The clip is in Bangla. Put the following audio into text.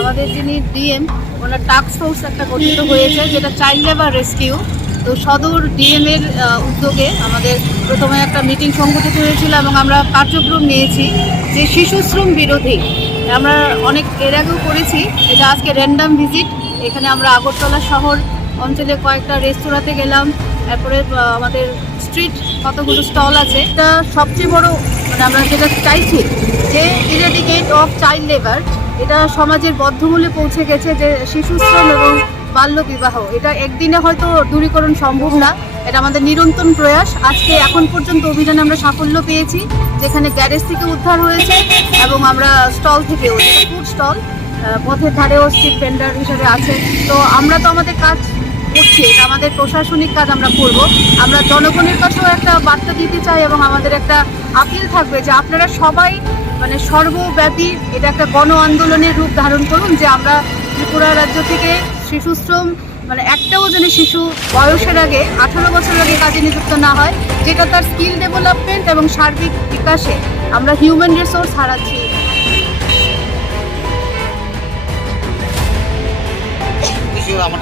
আমাদের যিনি ডিএম ওনার টাস্ক ফোর্স একটা গঠিত হয়েছে, যেটা চাইল্ড লেবার রেস্কিউ। তো সদর ডিএম এর উদ্যোগে আমাদের প্রথমে একটা মিটিং সংগঠিত হয়েছিল এবং আমরা কার্যক্রম নিয়েছি যে শিশু শ্রম বিরোধী। আমরা অনেক এর আগেও করেছি, এটা আজকে র্যান্ডাম ভিজিট। এখানে আমরা আগরতলা শহর অঞ্চলে কয়েকটা রেস্তোরাঁতে গেলাম, তারপরে আমাদের স্ট্রিট কতগুলো স্টল আছে। এটা সবচেয়ে বড় মানে আমরা যেটা চাইছি যে ইরেডিকেট অফ চাইল্ড লেবার, এটা সমাজের বদ্ধমূলে পৌঁছে গেছে যে শিশু শ্রম এবং বাল্য বিবাহ এটা একদিনে হয়তো দূরীকরণ সম্ভব না, এটা আমাদের নিরন্তর প্রয়াস। আজকে এখন পর্যন্ত অভিযানে আমরা সাফল্য পেয়েছি, যেখানে গ্যারেজ থেকে উদ্ধার হয়েছে এবং আমরা স্টল থেকেও, যেটা ফুড স্টল পথের ধারেও স্ট্রিট ভেন্ডার হিসেবে আছে। তো আমরা তো আমাদের কাজ করছি, এটা আমাদের প্রশাসনিক কাজ আমরা করব। আমরা জনগণের কাছেও একটা বার্তা দিতে চাই এবং আমাদের একটা আপিল থাকবে যে আপনারা সবাই মানে সর্বব্যাপী এটা একটা গণ আন্দোলনের রূপ ধারণ করুন, যে আমরা ত্রিপুরা রাজ্য থেকে শিশু শ্রম মানে একটাও যেন শিশু বয়সের আগে 18 বছরের আগে কাজে নিযুক্ত না হয়, যেটা তার স্কিল ডেভেলপমেন্ট এবং সার্বিক বিকাশে আমরা হিউম্যান রিসোর্স হারাচ্ছি। আমার